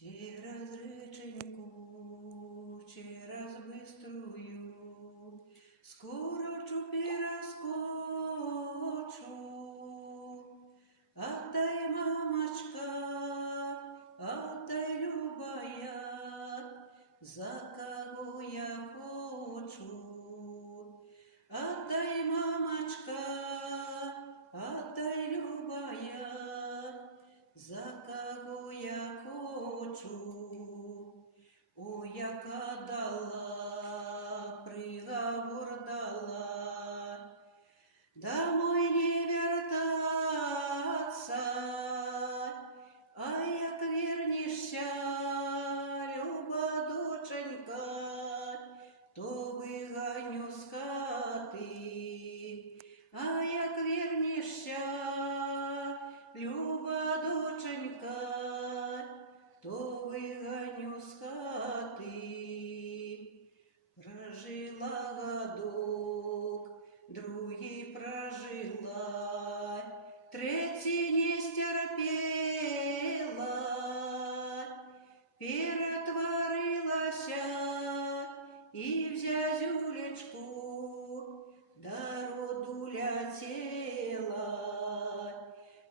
Через реченьку, через быструю, скоро перескочу. Отдай, мамочка, отдай, любая, за кого я хочу. Отдай, мамочка, отдай, любая, за кого я хочу. О, яка дала, приговор дала, домой не вертаться, а як вернешся, люба доченька, то виганю з хати, а як вернешся, люба доченька, то виганю з хати. Прожила годок, другий прожила, третій не стерпела, перетворилася і в зязюлечку до роду летела.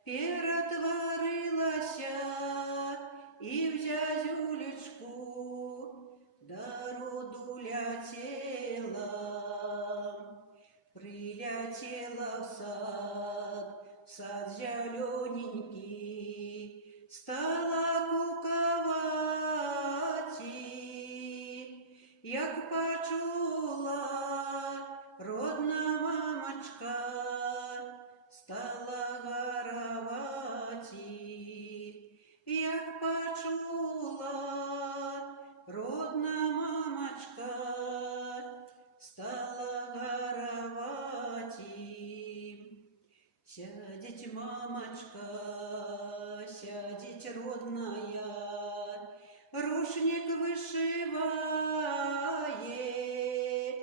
Перетворилася і в зязюлечку до роду летела. Прилетела в сад зелененький, стала куковати, як почула родна мамочка, стала горовати, як почула родна мамочка, стала горовати. Сядеть, мамочка, сядеть, родная, рушник вышивает,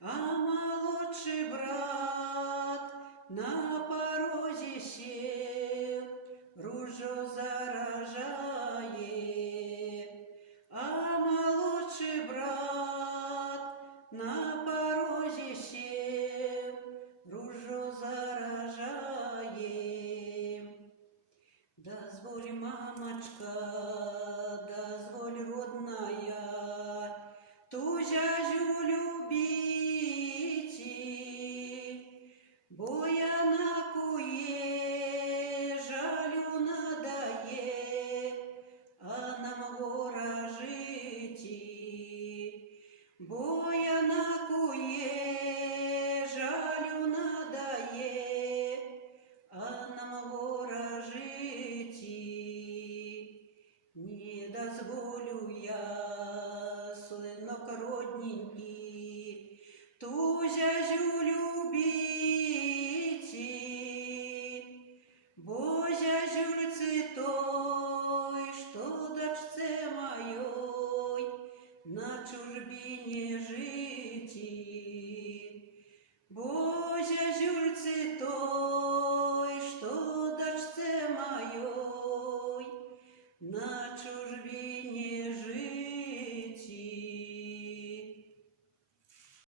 а молодший брат на порозе сел, ружье заражает, а молодший брат на порозе сел, ружье заражает. Дозволь, мамочка, дозволь, родная, ту зязю любите, бо я на куе жалю надає, а нам гора жити, бо я на куе жалю надає, а нам гора жити. Не дозволю я, синок родненький, ту зязю любите, бо зязюльце той, что дочце моей на чужбине жити, бо зязюльце той,